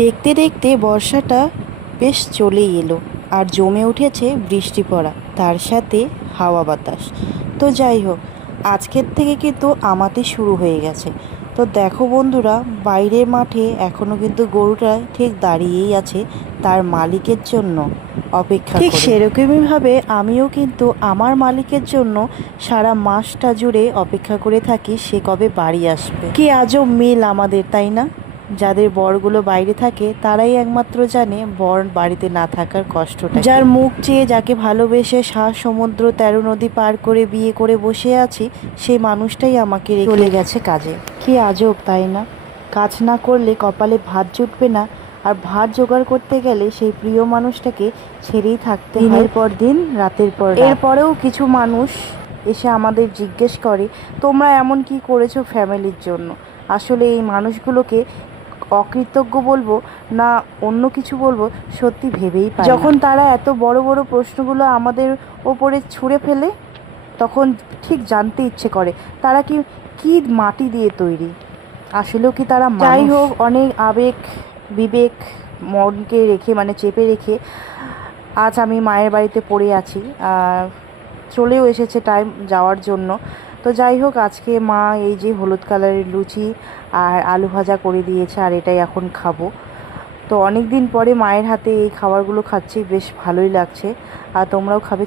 দেখতে দেখতে বর্ষাটা বেশ চলেই এলো, আর জমে উঠেছে বৃষ্টি পড়া, তার সাথে হাওয়া বাতাস। তো যাই হোক, আজকের থেকে কিন্তু আমাতে শুরু হয়ে গেছে। তো দেখো বন্ধুরা, বাইরের মাঠে এখনও কিন্তু গরুটা ঠিক দাঁড়িয়েই আছে তার মালিকের জন্য অপেক্ষা করে। ঠিক সেরকমইভাবে আমিও কিন্তু আমার মালিকের জন্য সারা মাসটা জুড়ে অপেক্ষা করে থাকি সে কবে বাড়ি আসবে। কি আজব মিল আমাদের, তাই না? যাদের বরগুলো বাইরে থাকে তারাই একমাত্র জানে বর বাড়িতে না থাকার কষ্টটা। যার মুখ চেয়ে যাকে ভালোবেসে 7 সমুদ্র 13 নদী পার করে বিয়ে করে বসে আছি, সেই মানুষটাই আমাকে রেখে চলে গেছে কাজে। কি আজব, তাই না? কাজ না করলে কপালে ভাত জুটবে না, আর ভাত জোগাড় করতে গেলে সেই প্রিয় মানুষটাকে ছেড়েই থাকতে হয় দিনের পর দিন, রাতের পর রাত। এরপরেও কিছু মানুষ এসে আমাদের জিজ্ঞেস করে, তোমরা এমন কি করেছো ফ্যামিলির জন্য? আসলে এই মানুষগুলোকে অকৃতজ্ঞ বলবো না অন্য কিছু বলবো, সত্যি ভেবেই পাই না। যখন তারা এত বড় বড় প্রশ্নগুলো আমাদের ওপরে ছুঁড়ে ফেলে, তখন ঠিক জানতে ইচ্ছে করে তারা কি কি মাটি দিয়ে তৈরি, আসলেও কি তারা মানুষ? যাই হোক, অনেক আবেগ বিবেক মনকে রেখে মানে চেপে রেখে আজ আমি মায়ের বাড়িতে পড়ে আছি, চলেও এসেছে টাইম যাওয়ার জন্য। তো যাই হোক, আজকে মা এই যে হলুদ কালারের লুচি আর আলু ভাজা করে দিয়েছে, আর এটাই এখন খাবো। তো অনেক দিন পরে মায়ের হাতে এই খাবারগুলো খাচ্ছি, বেশ ভালোই লাগছে। আর তোমরাও খাবে।